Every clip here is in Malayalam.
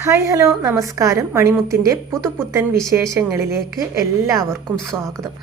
ഹായ് ഹലോ നമസ്കാരം. മണിമുത്തിൻ്റെ പുതുപുത്തൻ വിശേഷങ്ങളിലേക്ക് എല്ലാവർക്കും സ്വാഗതം.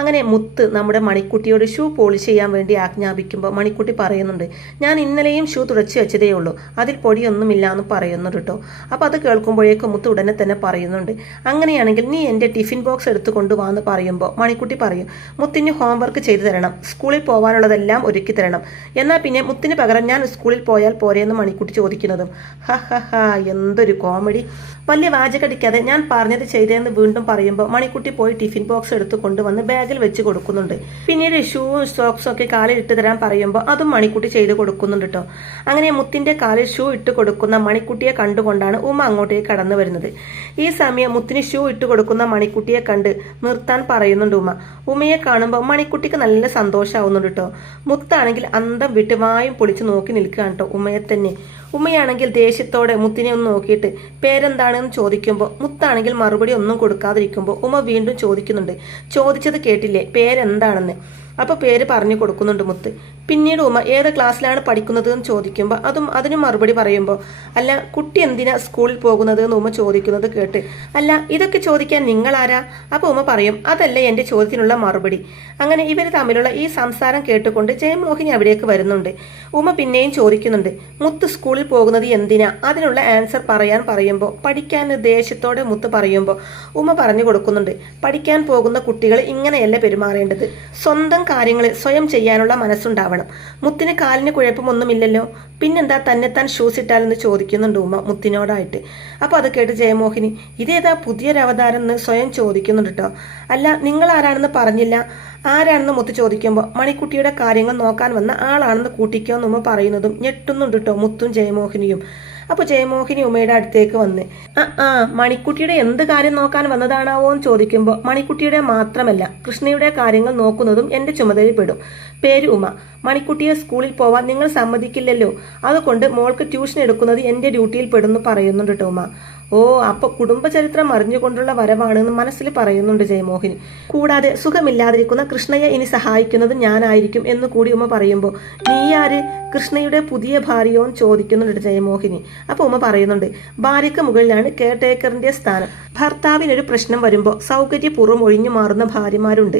അങ്ങനെ മുത്ത് നമ്മുടെ മണിക്കുട്ടിയോട് ഷൂ പോളിഷ് ചെയ്യാൻ വേണ്ടി ആജ്ഞാപിക്കുമ്പോൾ മണിക്കുട്ടി പറയുന്നുണ്ട്, ഞാൻ ഇന്നലെയും ഷൂ തുടച്ച് വെച്ചതേ ഉള്ളൂ, അതിൽ പൊടിയൊന്നുമില്ല എന്ന് പറയുന്നുണ്ട് കേട്ടോ. അപ്പോൾ അത് കേൾക്കുമ്പോഴേക്കും മുത്ത് ഉടനെ തന്നെ പറയുന്നുണ്ട്, അങ്ങനെയാണെങ്കിൽ നീ എൻ്റെ ടിഫിൻ ബോക്സ് എടുത്ത് കൊണ്ടുപോകാമെന്ന് പറയുമ്പോൾ മണിക്കുട്ടി പറയും, മുത്തിന് ഹോംവർക്ക് ചെയ്തു തരണം, സ്കൂളിൽ പോകാനുള്ളതെല്ലാം ഒരുക്കി തരണം, എന്നാൽ പിന്നെ മുത്തിന് പകരം ഞാൻ സ്കൂളിൽ പോയാൽ പോരെയെന്ന് മണിക്കുട്ടി ചോദിക്കുന്നതും ഹ ഹ ഹ എന്തൊരു കോമഡി. വലിയ വാചകടിക്കാതെ ഞാൻ പറഞ്ഞത് ചെയ്തതെന്ന് വീണ്ടും പറയുമ്പോൾ മണിക്കുട്ടി പോയി ടിഫിൻ ബോക്സ് എടുത്ത് കൊണ്ടുവന്ന് ബാഗിൽ വെച്ച് കൊടുക്കുന്നുണ്ട്. പിന്നീട് ഷൂവും സോക്സും ഒക്കെ കാലിൽ ഇട്ട് തരാൻ പറയുമ്പോൾ അതും മണിക്കുട്ടി ചെയ്ത് കൊടുക്കുന്നുണ്ട് കേട്ടോ. അങ്ങനെ മുത്തിന്റെ കാലിൽ ഷൂ ഇട്ട് കൊടുക്കുന്ന മണിക്കുട്ടിയെ കണ്ടുകൊണ്ടാണ് ഉമ്മ അങ്ങോട്ടേക്ക് കടന്നു വരുന്നത്. ഈ സമയം മുത്തിന് ഷൂ ഇട്ട് കൊടുക്കുന്ന മണിക്കുട്ടിയെ കണ്ട് നിർത്താൻ പറയുന്നുണ്ട് ഉമ്മ. ഉമ്മയെ കാണുമ്പോൾ മണിക്കുട്ടിക്ക് നല്ല സന്തോഷമാവുന്നുണ്ട് കേട്ടോ. മുത്താണെങ്കിൽ അന്തം വിട്ട് വായും പൊളിച്ച് നോക്കി നിൽക്കുകയാണ് കേട്ടോ ഉമ്മയെ തന്നെ. ഉമ്മയാണെങ്കിൽ ദേഷ്യത്തോടെ മുത്തിനെ ഒന്ന് നോക്കിയിട്ട് പേരെന്താണെന്ന് ചോദിക്കുമ്പോൾ മുത്താണെങ്കിൽ മറുപടി ഒന്നും കൊടുക്കാതിരിക്കുമ്പോൾ ഉമ്മ വീണ്ടും ചോദിക്കുന്നുണ്ട്, ചോദിച്ചത് കേട്ടില്ലേ പേരെന്താണെന്ന്. അപ്പോൾ പേര് പറഞ്ഞു കൊടുക്കുന്നുണ്ട് മുത്ത്. പിന്നീട് ഉമ്മ ഏത് ക്ലാസ്സിലാണ് പഠിക്കുന്നത് എന്ന് ചോദിക്കുമ്പോൾ അതിന് മറുപടി പറയുമ്പോൾ അല്ല കുട്ടി എന്തിനാ സ്കൂളിൽ പോകുന്നത് എന്ന് ഉമ്മ ചോദിക്കുന്നത് കേട്ട് അല്ല ഇതൊക്കെ ചോദിക്കാൻ നിങ്ങളാരാ? അപ്പോൾ ഉമ്മ പറയും, അതല്ലേ എൻ്റെ ചോദ്യത്തിനുള്ള മറുപടി. അങ്ങനെ ഇവർ തമ്മിലുള്ള ഈ സംസാരം കേട്ടുകൊണ്ട് ജയമോഹിനി അവിടേക്ക് വരുന്നുണ്ട്. ഉമ്മ പിന്നെയും ചോദിക്കുന്നുണ്ട്, മുത്ത് സ്കൂളിൽ പോകുന്നത് എന്തിനാ? അതിനുള്ള ആൻസർ പറയാൻ പറയുമ്പോൾ പഠിക്കാൻ ദേഷ്യത്തോടെ മുത്ത് പറയുമ്പോൾ ഉമ്മ പറഞ്ഞു കൊടുക്കുന്നുണ്ട്, പഠിക്കാൻ പോകുന്ന കുട്ടികൾ ഇങ്ങനെയല്ല പെരുമാറേണ്ടത്, സ്വന്തം കാര്യങ്ങൾ സ്വയം ചെയ്യാനുള്ള മനസ്സുണ്ടാവണം. മുത്തിന് കാലിന് കുഴപ്പമൊന്നുമില്ലല്ലോ, പിന്നെന്താ തന്നെത്താൻ ഷൂസ് ഇട്ടാലെന്ന് ചോദിക്കുന്നുണ്ട് ഉമ്മ മുത്തിനോടായിട്ട്. അപ്പോൾ അത് കേട്ട് ജയമോഹിനി ഇതേതാ പുതിയൊരവതാരം എന്ന് സ്വയം ചോദിക്കുന്നുണ്ട് കേട്ടോ. അല്ല നിങ്ങൾ ആരാണെന്ന് പറഞ്ഞില്ല, ആരാണെന്ന് മുത്ത് ചോദിക്കുമ്പോൾ മണിക്കുട്ടിയുടെ കാര്യങ്ങൾ നോക്കാൻ വന്ന ആളാണെന്ന് കൂട്ടിക്കോ എന്ന് ഉമ്മ പറയുന്നതും ഞെട്ടുന്നുണ്ട് കേട്ടോ മുത്തും ജയമോഹിനിയും. അപ്പോൾ ജയമോഹിനി ഉമ്മയുടെ അടുത്തേക്ക് വന്ന് മണിക്കുട്ടിയുടെ എന്ത് കാര്യം നോക്കാൻ വന്നതാണാവോ എന്ന് ചോദിക്കുമ്പോൾ മണിക്കുട്ടിയുടെ മാത്രമല്ല കൃഷ്ണയുടെ കാര്യങ്ങൾ നോക്കുന്നതും എൻ്റെ ചുമതലയിൽ പെടും. പേര് ഉമ്മ. മണിക്കുട്ടിയെ സ്കൂളിൽ പോവാൻ നിങ്ങൾ സമ്മതിക്കില്ലല്ലോ, അതുകൊണ്ട് മോൾക്ക് ട്യൂഷൻ എടുക്കുന്നത് എൻ്റെ ഡ്യൂട്ടിയിൽ പെടുന്നു പറയുന്നുണ്ട് കേട്ടോ ഉമ്മ. ഓ അപ്പൊ കുടുംബചരിത്രം അറിഞ്ഞുകൊണ്ടുള്ള വരവാണെന്ന് മനസ്സിൽ പറയുന്നുണ്ട് ജയമോഹിനി. കൂടാതെ സുഖമില്ലാതിരിക്കുന്ന കൃഷ്ണയെ ഇനി സഹായിക്കുന്നത് ഞാനായിരിക്കും എന്ന് കൂടി ഉമ്മ പറയുമ്പോൾ നീ ആര്, കൃഷ്ണയുടെ പുതിയ ഭാര്യയോ എന്ന് ചോദിക്കുന്നുണ്ട് ജയമോഹിനി. അപ്പൊ ഉമ്മ പറയുന്നുണ്ട്, ഭാര്യയ്ക്ക് മുകളിലാണ് കെയർ ടേക്കറിന്റെ സ്ഥാനം. ഭർത്താവിനൊരു പ്രശ്നം വരുമ്പോൾ സൗകര്യപൂർവ്വം ഒഴിഞ്ഞു മാറുന്ന ഭാര്യമാരുണ്ട്,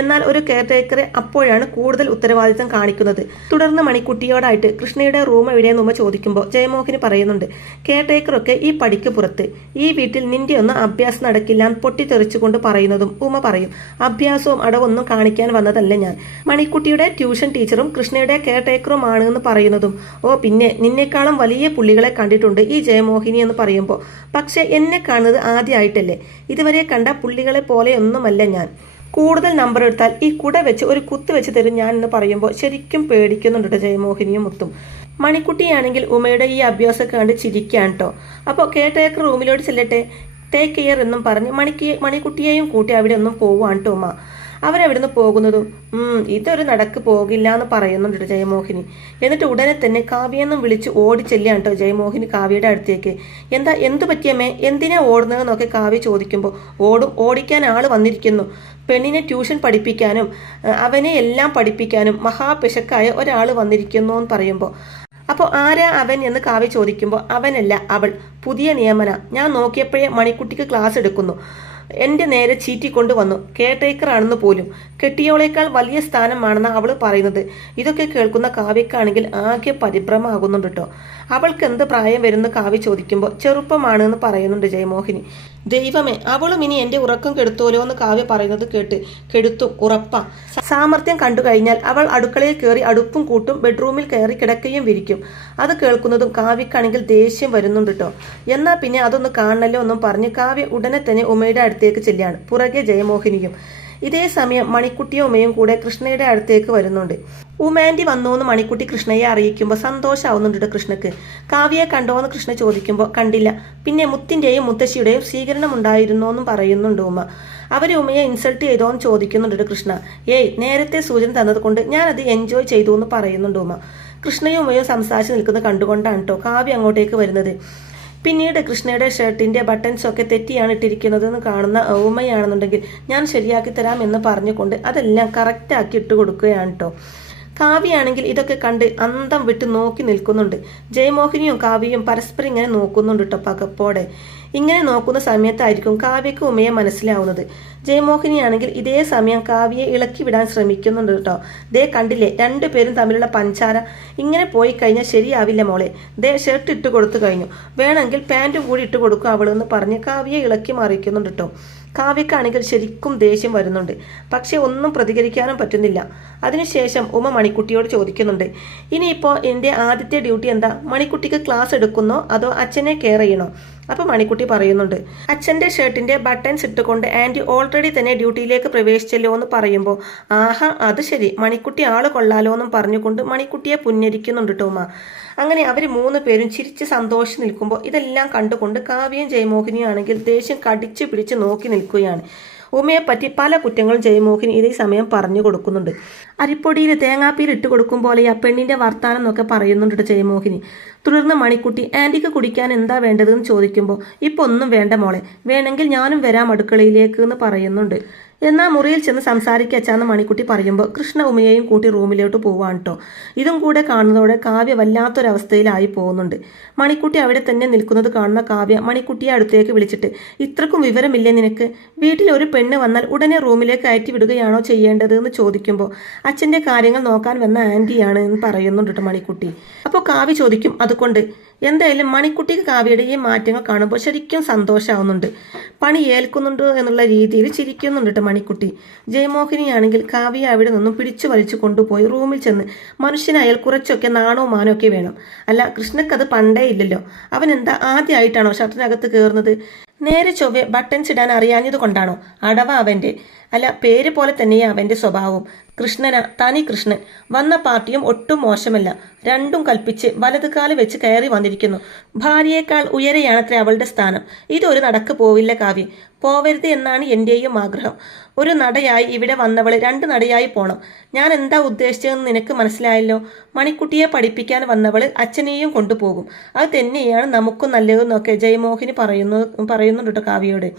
എന്നാൽ ഒരു കെയർ ടേക്കറെ അപ്പോഴാണ് കൂടുതൽ ഉത്തരവാദിത്തം കാണിക്കുന്നത്. തുടർന്ന് മണിക്കുട്ടിയോടായിട്ട് കൃഷ്ണയുടെ റൂം എവിടെയെന്ന് ഉമ്മ ചോദിക്കുമ്പോൾ ജയമോഹിനി പറയുന്നുണ്ട്, കെയർ ടേക്കറൊക്കെ ഈ പടിക്ക് പുറത്ത്, ഈ വീട്ടിൽ നിന്റെ ഒന്നും അഭ്യാസം നടക്കില്ല പൊട്ടിത്തെറിച്ചുകൊണ്ട് പറയുന്നതും ഉമ്മ പറയും, അഭ്യാസവും അടവൊന്നും കാണിക്കാൻ വന്നതല്ല ഞാൻ, മണിക്കുട്ടിയുടെ ട്യൂഷൻ ടീച്ചറും കൃഷ്ണയുടെ കെയർ ടേക്കറും ആണ് എന്ന് പറയുന്നതും ഓ പിന്നെ നിന്നെക്കാളും വലിയ പുള്ളികളെ കണ്ടിട്ടുണ്ട് ഈ ജയമോഹിനി എന്ന് പറയുമ്പോൾ പക്ഷെ എന്നെ കാണുന്നത് ആദ്യമായിട്ടല്ലേ, ഇതുവരെ കണ്ട പുള്ളികളെ പോലെ ഒന്നുമല്ല ഞാൻ, കൂടുതൽ നമ്പർ എടുത്താൽ ഈ കുട വെച്ച് ഒരു കുത്ത് വെച്ച് തരും ഞാൻ എന്ന് പറയുമ്പോൾ ശരിക്കും പേടിക്കുന്നുണ്ട് ജയമോഹിനിയും മുത്തും. മണിക്കുട്ടിയാണെങ്കിൽ ഉമ്മയുടെ ഈ അഭ്യാസമൊക്കെ കണ്ട് ചിരിക്കുകയാണ് കേട്ടോ. അപ്പോൾ കെയർ ടേക്കർ റൂമിലോട്ട് ചെല്ലട്ടെ, ടേക്ക് കെയർ എന്നും പറഞ്ഞ് മണിക്കുട്ടിയെയും കൂട്ടി അവിടെ ഒന്നും പോവാണ് കേട്ടോ ഉമ്മ. അവരവിടുന്ന് പോകുന്നതും ഇതൊരു നടക്ക് പോകില്ല എന്ന് പറയുന്നുണ്ട് ജയമോഹിനി. എന്നിട്ട് ഉടനെ തന്നെ കാവ്യെന്നും വിളിച്ച് ഓടി ചെല്ലാണ് കേട്ടോ ജയമോഹിനി കാവ്യയുടെ അടുത്തേക്ക്. എന്തു പറ്റിയമ്മേ, എന്തിനാ ഓടുന്നതെന്നൊക്കെ കാവ്യ ചോദിക്കുമ്പോൾ ഓടിക്കാൻ ആള് വന്നിരിക്കുന്നു, പെണ്ണിനെ ട്യൂഷൻ പഠിപ്പിക്കാനും അവനെ എല്ലാം പഠിപ്പിക്കാനും മഹാപിശക്കായ ഒരാൾ വന്നിരിക്കുന്നു എന്ന് പറയുമ്പോൾ അപ്പോൾ ആരാ അവൻ എന്ന് കാവ്യ ചോദിക്കുമ്പോൾ അവനല്ല അവൾ, പുതിയ നിയമന, ഞാൻ നോക്കിയപ്പോഴേ മണിക്കുട്ടിക്ക് ക്ലാസ് എടുക്കുന്നു, എൻ്റെ നേരെ ചീറ്റിക്കൊണ്ട് വന്നു, കെയർ ടേക്കർ ആണെന്ന് പോലും, കെട്ടിയോളേക്കാൾ വലിയ സ്ഥാനമാണെന്ന് അവൾ പറയുന്നത്. ഇതൊക്കെ കേൾക്കുന്ന കാവ്യക്കാണെങ്കിൽ ആകെ പരിഭ്രമമാകുന്നുണ്ട് കേട്ടോ. അവൾക്ക് എന്ത് പ്രായം വരുന്ന കാവ്യ ചോദിക്കുമ്പോൾ ചെറുപ്പമാണ് എന്ന് പറയുന്നുണ്ട് ജയമോഹിനി. ദൈവമേ, അവളും ഇനി എൻ്റെ ഉറക്കം കെടുത്തോലോ എന്ന് കാവ്യ പറയുന്നത് കേട്ട് കെടുത്തും ഉറപ്പാ. സാമർത്ഥ്യം കണ്ടു കഴിഞ്ഞാൽ അവൾ അടുക്കളയിൽ കയറി അടുപ്പും കൂട്ടും ബെഡ്റൂമിൽ കയറി കിടക്കുകയും വിരിക്കും. അത് കേൾക്കുന്നതും കാവ്യക്കാണെങ്കിൽ ദേഷ്യം വരുന്നുണ്ട് കേട്ടോ. എന്നാൽ പിന്നെ അതൊന്ന് കാണണല്ലോ എന്നും പറഞ്ഞ് കാവ്യ ഉടനെ തന്നെ ഉമ്മയുടെ അടുത്തേക്ക് ചെല്ലാണ്, പുറകെ ജയമോഹിനിയും. ഇതേ സമയം മണിക്കുട്ടിയും ഉമ്മയും കൂടെ കൃഷ്ണയുടെ അടുത്തേക്ക് വരുന്നുണ്ട്. ഉമാൻറ്റി വന്നോ എന്ന് മണിക്കുട്ടി കൃഷ്ണയെ അറിയിക്കുമ്പോൾ സന്തോഷമാവുന്നുണ്ട് കൃഷ്ണക്ക്. കാവ്യയെ കണ്ടോ എന്ന് കൃഷ്ണ ചോദിക്കുമ്പോൾ കണ്ടില്ല, പിന്നെ മുത്തിൻ്റെയും മുത്തശ്ശിയുടെയും സ്വീകരണം ഉണ്ടായിരുന്നോ എന്നും പറയുന്നുണ്ട് ഉമ്മ. അവർ ഉമ്മയെ ഇൻസൾട്ട് ചെയ്തോ എന്ന് ചോദിക്കുന്നുണ്ട് കൃഷ്ണ. നേരത്തെ സൂചന തന്നത് കൊണ്ട് ഞാനത് എൻജോയ് ചെയ്തു എന്ന് പറയുന്നുണ്ട് ഉമ്മ. കൃഷ്ണയും ഉമ്മയും സംസാരിച്ച് നിൽക്കുന്നത് കണ്ടുകൊണ്ടാണ് കേട്ടോ കാവ്യ അങ്ങോട്ടേക്ക് വരുന്നത്. പിന്നീട് കൃഷ്ണയുടെ ഷർട്ടിൻ്റെ ബട്ടൺസ് ഒക്കെ തെറ്റിയാണ് ഇട്ടിരിക്കുന്നതെന്ന് കാണുന്ന ഉമ്മയാണെന്നുണ്ടെങ്കിൽ ഞാൻ ശരിയാക്കി തരാം എന്ന് പറഞ്ഞുകൊണ്ട് അതെല്ലാം കറക്റ്റാക്കി ഇട്ട് കൊടുക്കുകയാണ് കേട്ടോ. കാവ്യയാണെങ്കിൽ ഇതൊക്കെ കണ്ട് അന്തം വിട്ട് നോക്കി നിൽക്കുന്നുണ്ട്. ജയമോഹിനിയും കാവ്യയും പരസ്പരം ഇങ്ങനെ നോക്കുന്നുണ്ട് കേട്ടോ പകപ്പോടെ. ഇങ്ങനെ നോക്കുന്ന സമയത്തായിരിക്കും കാവ്യക്ക് ഉമയെ മനസ്സിലാവുന്നത്. ജയമോഹിനിയാണെങ്കിൽ ഇതേ സമയം കാവ്യയെ ഇളക്കി വിടാൻ ശ്രമിക്കുന്നുണ്ട് കേട്ടോ. ദേ കണ്ടില്ലേ, രണ്ടുപേരും തമ്മിലുള്ള പഞ്ചാര. ഇങ്ങനെ പോയി കഴിഞ്ഞാൽ ശരിയാവില്ല മോളെ. ദേ ഷർട്ട് ഇട്ട് കൊടുത്തു കഴിഞ്ഞു, വേണമെങ്കിൽ പാൻറ്റും കൂടി ഇട്ട് കൊടുക്കും അവളെന്ന് പറഞ്ഞ് കാവ്യയെ ഇളക്കി മറിക്കുന്നുണ്ട് കേട്ടോ. കാവ്യക്കാണെങ്കിൽ ശരിക്കും ദേഷ്യം വരുന്നുണ്ട്. പക്ഷെ ഒന്നും പ്രതികരിക്കാനും പറ്റുന്നില്ല. അതിനുശേഷം ഉമ മണിക്കുട്ടിയോട് ചോദിക്കുന്നുണ്ട്, ഇനിയിപ്പോൾ എൻ്റെ ആദ്യത്തെ ഡ്യൂട്ടി എന്താ? മണിക്കുട്ടിക്ക് ക്ലാസ് എടുക്കുന്നോ അതോ അച്ഛനെ കെയർ ചെയ്യണോ? അപ്പോൾ മണിക്കുട്ടി പറയുന്നുണ്ട്, അച്ഛൻ്റെ ഷർട്ടിൻ്റെ ബട്ടൺസ് ഇട്ടുകൊണ്ട് ആൻറ്റി ഓൾറെഡി തന്നെ ഡ്യൂട്ടിയിലേക്ക് പ്രവേശിച്ചല്ലോ എന്ന് പറയുമ്പോൾ, ആഹാ അത് ശരി, മണിക്കുട്ടി ആള് കൊള്ളാലോ എന്നും പറഞ്ഞുകൊണ്ട് മണിക്കുട്ടിയെ പുന്നരിക്കുന്നുണ്ട് കേട്ടോ ഉമ. അങ്ങനെ അവർ 3 പേരും ചിരിച്ച് സന്തോഷിച്ച് നിൽക്കുമ്പോൾ ഇതെല്ലാം കണ്ടുകൊണ്ട് കാവ്യയും ജയമോഹിനിയും ആണെങ്കിൽ ദേഷ്യം കടിച്ചു പിടിച്ച് നോക്കി നിൽക്കുകയാണ്. ഉമയെപ്പറ്റി പല കുറ്റങ്ങളും ജയമോഹിനി ഇതേ സമയം പറഞ്ഞു കൊടുക്കുന്നുണ്ട്. അരിപ്പൊടിയിൽ തേങ്ങാപ്പീൽ ഇട്ട് കൊടുക്കും പോലെ ആ പെണ്ണിന്റെ വർത്താനം എന്നൊക്കെ പറയുന്നുണ്ട് ജയമോഹിനി. തുടർന്ന് മണിക്കുട്ടി ആൻറ്റിക്ക് കുടിക്കാൻ എന്താ വേണ്ടതെന്ന് ചോദിക്കുമ്പോൾ, ഇപ്പൊ ഒന്നും വേണ്ട മോളെ, വേണമെങ്കിൽ ഞാനും വരാം അടുക്കളയിലേക്ക് എന്ന് പറയുന്നുണ്ട്. എന്നാൽ മുറിയിൽ ചെന്ന് സംസാരിക്കച്ചാന്ന് മണിക്കുട്ടി പറയുമ്പോൾ കൃഷ്ണ ഉമയെയും കൂട്ടി റൂമിലോട്ട് പോവാണ് കേട്ടോ. ഇതും കൂടെ കാണുന്നതോടെ കാവ്യ വല്ലാത്തൊരവസ്ഥയിലായി പോകുന്നുണ്ട്. മണിക്കുട്ടി അവിടെ തന്നെ നിൽക്കുന്നത് കാണുന്ന കാവ്യ മണിക്കുട്ടിയെ അടുത്തേക്ക് വിളിച്ചിട്ട്, ഇത്രക്കും വിവരമില്ലേ നിനക്ക്? വീട്ടിൽ ഒരു പെണ്ണ് വന്നാൽ ഉടനെ റൂമിലേക്ക് കയറ്റി വിടുകയാണോ ചെയ്യേണ്ടത് എന്ന് ചോദിക്കുമ്പോൾ, അച്ഛൻ്റെ കാര്യങ്ങൾ നോക്കാൻ വന്ന ആൻറ്റിയാണ് എന്ന് പറയുന്നുണ്ട് കേട്ടോ മണിക്കുട്ടി. അപ്പോൾ കാവ്യ ചോദിക്കും, അതുകൊണ്ട് എന്തായാലും മണിക്കുട്ടിക്ക് കാവ്യയുടെ ഈ മാറ്റങ്ങൾ കാണുമ്പോൾ ശരിക്കും സന്തോഷമാവുന്നുണ്ട്. പണി ഏൽക്കുന്നുണ്ട് എന്നുള്ള രീതിയിൽ ചിരിക്കുന്നുണ്ട് കേട്ടോ മണിക്കുട്ടി. ജയമോഹിനിയാണെങ്കിൽ കാവ്യ അവിടെ നിന്നും പിടിച്ചു വലിച്ചു കൊണ്ടുപോയി റൂമിൽ ചെന്ന്, മനുഷ്യനായാൽ കുറച്ചൊക്കെ നാണവും മാനവും ഒക്കെ വേണം. അല്ല കൃഷ്ണക്കത് പണ്ടേ ഇല്ലല്ലോ. അവൻ എന്താ ആദ്യമായിട്ടാണോ ഷർട്ടിനകത്ത് കയറുന്നത്? നേരെ ചൊവ്വെ ബട്ടൺസ് ഇടാൻ അറിയാഞ്ഞത് കൊണ്ടാണോ? അടവ അവൻ്റെ. അല്ല പേര് പോലെ തന്നെയാ അവൻ്റെ സ്വഭാവം. കൃഷ്ണനാ, തനി കൃഷ്ണൻ. വന്ന പാർട്ടിയും ഒട്ടും മോശമല്ല. രണ്ടും കൽപ്പിച്ച് വലതുകാല് വെച്ച് കയറി വന്നിരിക്കുന്നു. ഭാര്യയേക്കാൾ ഉയരെയാണത്രേ അവളുടെ സ്ഥാനം. ഇതൊരു നടക്ക് പോവില്ല കാവ്യ. പോവരുത് എന്നാണ് എൻ്റെയും ആഗ്രഹം. ഒരു നടയായി ഇവിടെ വന്നവള് 2 നടയായി പോണം. ഞാൻ എന്താ ഉദ്ദേശിച്ചതെന്ന് നിനക്ക് മനസ്സിലായല്ലോ. മണിക്കുട്ടിയെ പഠിപ്പിക്കാൻ വന്നവള് അച്ഛനെയും കൊണ്ടുപോകും. അത് തന്നെയാണ് നമുക്കും നല്ലതെന്നൊക്കെ ജയമോഹിനി പറയുന്നുണ്ട് കേട്ടോ കാവ്യയോട്.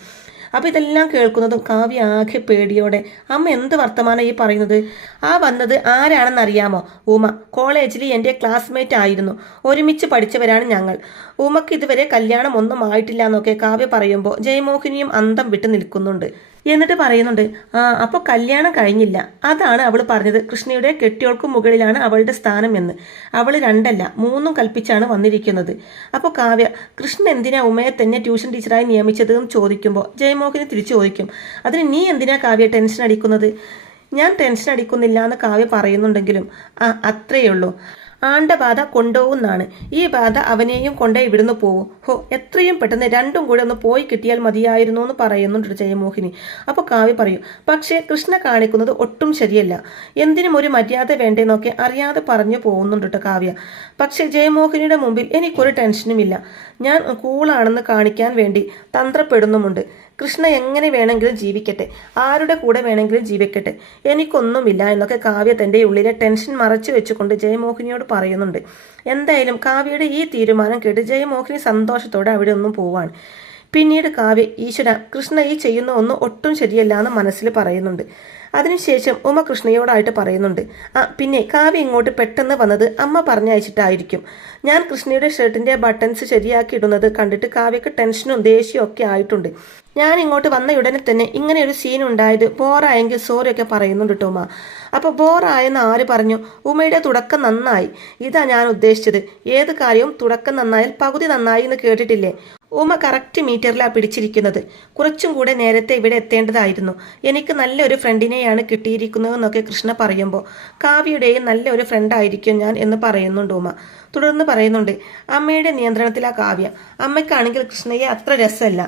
അപ്പോൾ ഇതെല്ലാം കേൾക്കുന്നതും കാവ്യ ആകെ പേടിയോടെ, അമ്മ എന്ത് വർത്തമാനം ഈ പറയുന്നത്? ആ വന്നത് ആരാണെന്നറിയാമോ? ഉമ. കോളേജിൽ എൻ്റെ ക്ലാസ്മേറ്റ് ആയിരുന്നു. ഒരുമിച്ച് പഠിച്ചവരാണ് ഞങ്ങൾ. ഉമക്ക് ഇതുവരെ കല്യാണം ഒന്നും ആയിട്ടില്ല എന്നൊക്കെ കാവ്യ പറയുമ്പോൾ ജയമോഹിനിയും അന്തം വിട്ട് നിൽക്കുന്നുണ്ട്. എന്നിട്ട് പറയുന്നുണ്ട്, അപ്പോൾ കല്യാണം കഴിഞ്ഞില്ല. അതാണ് അവൾ പറഞ്ഞത് കൃഷ്ണയുടെ കെട്ടിയോൾക്ക് മുകളിലാണ് അവളുടെ സ്ഥാനം എന്ന്. അവൾ 2 അല്ല 3 കൽപ്പിച്ചാണ് വന്നിരിക്കുന്നത്. അപ്പോൾ കാവ്യ, കൃഷ്ണൻ എന്തിനാ ഉമയെ തന്നെ ട്യൂഷൻ ടീച്ചറായി നിയമിച്ചത് എന്ന് ചോദിക്കുമ്പോൾ ജയമോഹിനി തിരിച്ചു ചോദിക്കും, അതിന് നീ എന്തിനാ കാവ്യ ടെൻഷൻ അടിക്കുന്നത്? ഞാൻ ടെൻഷൻ അടിക്കുന്നില്ല എന്ന് കാവ്യ പറയുന്നുണ്ടെങ്കിലും അത്രയേ ഉള്ളൂ. ആണ്ട ബാധ കൊണ്ടുപോകുന്നാണ്. ഈ ബാധ അവനെയും കൊണ്ടേ ഇവിടുന്ന് പോവും. ഹോ, എത്രയും പെട്ടെന്ന് 2ഉം കൂടെ ഒന്ന് പോയി കിട്ടിയാൽ മതിയായിരുന്നു എന്ന് പറയുന്നുണ്ട് ജയമോഹിനി. അപ്പോൾ കാവ്യ പറയും, പക്ഷേ കൃഷ്ണ കാണിക്കുന്നത് ഒട്ടും ശരിയല്ല. എന്തിനും ഒരു മര്യാദ വേണ്ടേന്നൊക്കെ അറിയാതെ പറഞ്ഞു പോകുന്നുണ്ട് കേട്ടോ കാവ്യ. പക്ഷേ ജയമോഹിനിയുടെ മുമ്പിൽ എനിക്കൊരു ടെൻഷനുമില്ല. ഞാൻ കൂളാണെന്ന് കാണിക്കാൻ വേണ്ടി തന്ത്രപ്പെടുന്നുമുണ്ട്. കൃഷ്ണ എങ്ങനെ വേണമെങ്കിലും ജീവിക്കട്ടെ, ആരുടെ കൂടെ വേണമെങ്കിലും ജീവിക്കട്ടെ, എനിക്കൊന്നുമില്ല എന്നൊക്കെ കാവ്യ തൻ്റെ ഉള്ളിലെ ടെൻഷൻ മറച്ചു വെച്ചുകൊണ്ട് ജയമോഹിനിയോട് പറയുന്നുണ്ട്. എന്തായാലും കാവ്യയുടെ ഈ തീരുമാനം കേട്ട് ജയമോഹിനി സന്തോഷത്തോടെ അവിടെ ഒന്നും പോവാണ്. പിന്നീട് കാവ്യ, ഈശ്വര, കൃഷ്ണ ഈ ചെയ്യുന്ന ഒന്നും ഒട്ടും ശരിയല്ല എന്ന് മനസ്സിൽ പറയുന്നുണ്ട്. അതിനുശേഷം ഉമ കൃഷ്ണയോടായിട്ട് പറയുന്നുണ്ട്, പിന്നെ കാവ്യ ഇങ്ങോട്ട് പെട്ടെന്ന് വന്നത് അമ്മ പറഞ്ഞയച്ചിട്ടായിരിക്കും. ഞാൻ കൃഷ്ണയുടെ ഷർട്ടിൻ്റെ ബട്ടൺസ് ശരിയാക്കി ഇടുന്നത് കണ്ടിട്ട് കാവ്യക്ക് ടെൻഷനും ദേഷ്യവും ഒക്കെ ആയിട്ടുണ്ട്. ഞാൻ ഇങ്ങോട്ട് വന്ന ഉടനെ തന്നെ ഇങ്ങനെ ഒരു സീൻ ഉണ്ടായത് ബോറായെങ്കിൽ സോറിയൊക്കെ പറയുന്നുണ്ട് കേട്ടോ ഉമ. അപ്പോൾ ബോറായെന്ന് ആര് പറഞ്ഞു? ഉമയുടെ തുടക്കം നന്നായി. ഇതാ ഞാൻ ഉദ്ദേശിച്ചത്. ഏത് കാര്യവും തുടക്കം നന്നായാൽ പകുതി നന്നായി എന്ന് കേട്ടിട്ടില്ലേ? ഉമ കറക്റ്റ് മീറ്ററിലാണ് പിടിച്ചിരിക്കുന്നത്. കുറച്ചും കൂടെ നേരത്തെ ഇവിടെ എത്തേണ്ടതായിരുന്നു. എനിക്ക് നല്ലൊരു ഫ്രണ്ടിനെയാണ് കിട്ടിയിരിക്കുന്നതെന്നൊക്കെ കൃഷ്ണ പറയുമ്പോൾ, കാവ്യയുടെയും നല്ലൊരു ഫ്രണ്ടായിരിക്കും ഞാൻ എന്ന് പറയുന്നുണ്ട് ഉമ. തുടർന്ന് പറയുന്നുണ്ട്, അമ്മയുടെ നിയന്ത്രണത്തിലാ കാവ്യ. അമ്മയ്ക്കാണെങ്കിൽ കൃഷ്ണയെ അത്ര രസമല്ല.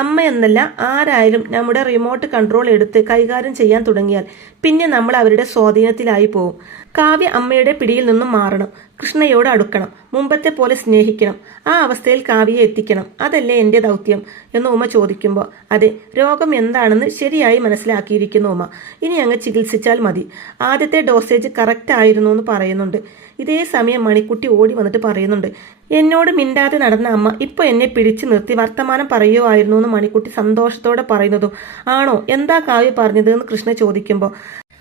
അമ്മ എന്നല്ല, ആരായാലും നമ്മുടെ റിമോട്ട് കൺട്രോൾ എടുത്ത് കൈകാര്യം ചെയ്യാൻ തുടങ്ങിയാൽ പിന്നെ നമ്മൾ അവരുടെ സ്വാധീനത്തിലായി പോവും. കാവ്യ അമ്മയുടെ പിടിയിൽ നിന്നും മാറണം, കൃഷ്ണയോട് അടുക്കണം, മുമ്പത്തെ പോലെ സ്നേഹിക്കണം, ആ അവസ്ഥയിൽ കാവ്യയെ എത്തിക്കണം. അതല്ലേ എൻ്റെ ദൗത്യം എന്ന് ഉമ ചോദിക്കുമ്പോൾ, അതെ, രോഗം എന്താണെന്ന് ശരിയായി മനസ്സിലാക്കിയിരിക്കുന്നു ഉമ. ഇനി അങ്ങ് ചികിത്സിച്ചാൽ മതി. ആദ്യത്തെ ഡോസേജ് കറക്റ്റ് ആയിരുന്നു എന്ന് പറയുന്നുണ്ട്. ഇതേ സമയം മണിക്കുട്ടി ഓടി വന്നിട്ട് പറയുന്നുണ്ട്, എന്നോട് മിണ്ടാതെ നടന്ന അമ്മ ഇപ്പോൾ എന്നെ പിടിച്ചു നിർത്തി വർത്തമാനം പറയുമായിരുന്നു എന്ന് മണിക്കുട്ടി സന്തോഷത്തോടെ പറയുന്നതും, ആണോ, എന്താ കാവ്യ പറഞ്ഞത് എന്ന് കൃഷ്ണ ചോദിക്കുമ്പോൾ,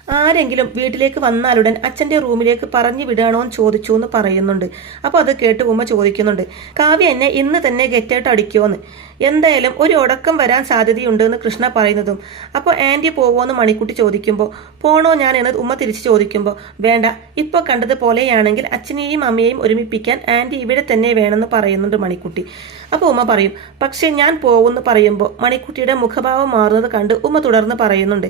ആരെങ്കിലും വീട്ടിലേക്ക് വന്നാലുടൻ അച്ഛൻ്റെ റൂമിലേക്ക് പറഞ്ഞു വിടാണോ എന്ന് ചോദിച്ചു എന്ന് പറയുന്നുണ്ട്. അപ്പോൾ അത് കേട്ട് ഉമ്മ ചോദിക്കുന്നുണ്ട്, കാവ്യ എന്നെ ഇന്ന് തന്നെ ഗെറ്റായിട്ട് അടിക്കുമോന്ന്. എന്തായാലും ഒരു ഉടക്കം വരാൻ സാധ്യതയുണ്ട് എന്ന് കൃഷ്ണ പറയുന്നതും അപ്പോൾ ആൻറ്റി പോവോന്ന് മണിക്കുട്ടി ചോദിക്കുമ്പോൾ പോണോ ഞാൻ എന്ന് ഉമ്മ തിരിച്ച് ചോദിക്കുമ്പോൾ വേണ്ട, ഇപ്പോൾ കണ്ടതുപോലെയാണെങ്കിൽ അച്ഛനെയും അമ്മയെയും ഒരുമിപ്പിക്കാൻ ആൻറ്റി ഇവിടെ തന്നെ വേണമെന്ന് പറയുന്നുണ്ട് മണിക്കുട്ടി. അപ്പോൾ ഉമ്മ പറയും, പക്ഷേ ഞാൻ പോവെന്ന് പറയുമ്പോൾ മണിക്കുട്ടിയുടെ മുഖഭാവം മാറുന്നത് കണ്ട് ഉമ്മ തുടർന്ന് പറയുന്നുണ്ട്,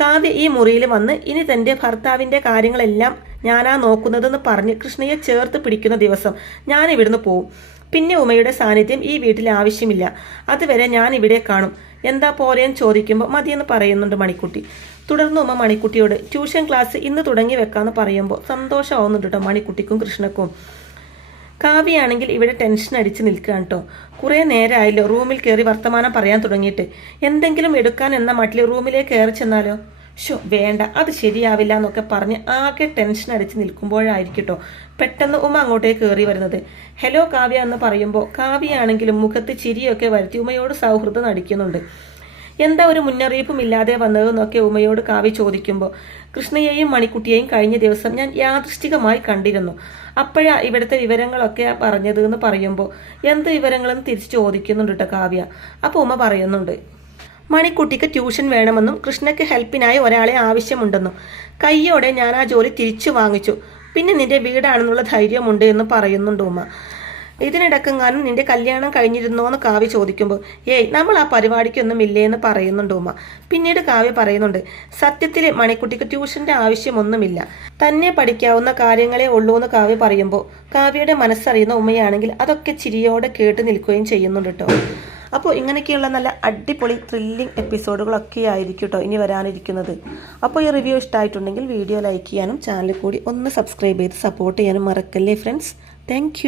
കാവ്യ ഈ മുറിയിൽ വന്ന് ഇനി തൻ്റെ ഭർത്താവിൻ്റെ കാര്യങ്ങളെല്ലാം ഞാനാ നോക്കുന്നതെന്ന് പറഞ്ഞ് കൃഷ്ണയെ ചേർത്ത് പിടിക്കുന്ന ദിവസം ഞാൻ ഇവിടുന്ന് പോവും. പിന്നെ ഉമ്മയുടെ സാന്നിധ്യം ഈ വീട്ടിൽ ആവശ്യമില്ല. അതുവരെ ഞാൻ ഇവിടെ കാണും. എന്താ പോരേന്ന് ചോദിക്കുമ്പോൾ മതിയെന്ന് പറയുന്നുണ്ട് മണിക്കുട്ടി. തുടർന്ന് ഉമ്മ മണിക്കുട്ടിയോട് ട്യൂഷൻ ക്ലാസ് ഇന്ന് തുടങ്ങി വെക്കാമെന്ന് പറയുമ്പോൾ സന്തോഷമാവുന്നുണ്ട് കേട്ടോ മണിക്കുട്ടിക്കും കൃഷ്ണക്കും. കാവ്യയാണെങ്കിൽ ഇവിടെ ടെൻഷൻ അടിച്ച് നിൽക്കുകയാണ് കേട്ടോ. കുറേ നേരമായല്ലോ റൂമിൽ കയറി വർത്തമാനം പറയാൻ തുടങ്ങിയിട്ട്. എന്തെങ്കിലും എടുക്കാൻ എന്ന മട്ടിൽ റൂമിലേക്ക് കയറി ചെന്നാലോ? വേണ്ട, അത് ശരിയാവില്ല എന്നൊക്കെ പറഞ്ഞ് ആകെ ടെൻഷൻ അടിച്ച് നിൽക്കുമ്പോഴായിരിക്കും കേട്ടോ പെട്ടെന്ന് ഉമ്മ അങ്ങോട്ടേക്ക് കയറി വരുന്നത്. ഹലോ കാവ്യ എന്ന് പറയുമ്പോൾ കാവ്യയാണെങ്കിലും മുഖത്ത് ചിരിയൊക്കെ വരുത്തി ഉമ്മയോട് സൗഹൃദം നടിക്കുന്നുണ്ട്. എന്താ ഒരു മുന്നറിയിപ്പും ഇല്ലാതെ വന്നതെന്നൊക്കെ ഉമ്മയോട് കാവ്യ ചോദിക്കുമ്പോൾ കൃഷ്ണയെയും മണിക്കുട്ടിയെയും കഴിഞ്ഞ ദിവസം ഞാൻ യാദൃഷ്ടികമായി കണ്ടിരുന്നു. അപ്പോഴാ ഇവിടുത്തെ വിവരങ്ങളൊക്കെ പറഞ്ഞത് എന്ന് പറയുമ്പോൾ എന്ത് വിവരങ്ങളെന്ന് തിരിച്ച് ചോദിക്കുന്നുണ്ട് കേട്ടോ കാവ്യ. അപ്പോൾ ഉമ്മ പറയുന്നുണ്ട്, മണിക്കുട്ടിക്ക് ട്യൂഷൻ വേണമെന്നും കൃഷ്ണയ്ക്ക് ഹെൽപ്പിനായി ഒരാളെ ആവശ്യമുണ്ടെന്നും കയ്യോടെ ഞാൻ ആ ജോലി തിരിച്ചു വാങ്ങിച്ചു. പിന്നെ നിന്റെ വീടാണെന്നുള്ള ധൈര്യമുണ്ട് എന്ന് പറയുന്നുണ്ട് ഉമ്മ. ഇതിനിടക്കെങ്ങാനും നിന്റെ കല്യാണം കഴിഞ്ഞിരുന്നോ എന്ന് കാവ്യ ചോദിക്കുമ്പോൾ നമ്മൾ ആ പരിപാടിക്കൊന്നും ഇല്ലേ എന്ന് പറയുന്നുണ്ട് ഉമ്മ. പിന്നീട് കാവ്യ പറയുന്നുണ്ട്, സത്യത്തിൽ മണിക്കുട്ടിക്ക് ട്യൂഷന്റെ ആവശ്യമൊന്നുമില്ല, തന്നെ പഠിക്കാവുന്ന കാര്യങ്ങളെ ഉള്ളൂ എന്ന് കാവ്യ പറയുമ്പോൾ കാവ്യയുടെ മനസ്സറിയുന്ന ഉമ്മയാണെങ്കിൽ അതൊക്കെ ചിരിയോടെ കേട്ട് നിൽക്കുകയും ചെയ്യുന്നുണ്ട് കേട്ടോ. അപ്പോൾ ഇങ്ങനെയൊക്കെയുള്ള നല്ല അടിപൊളി ത്രില്ലിംഗ് എപ്പിസോഡുകളൊക്കെ ആയിരിക്കും കേട്ടോ ഇനി വരാനിരിക്കുന്നത്. അപ്പോൾ ഈ റിവ്യൂ ഇഷ്ടമായിട്ടുണ്ടെങ്കിൽ വീഡിയോ ലൈക്ക് ചെയ്യാനും ചാനൽ കൂടി ഒന്ന് സബ്സ്ക്രൈബ് ചെയ്ത് സപ്പോർട്ട് ചെയ്യാനും മറക്കല്ലേ ഫ്രണ്ട്സ്. താങ്ക്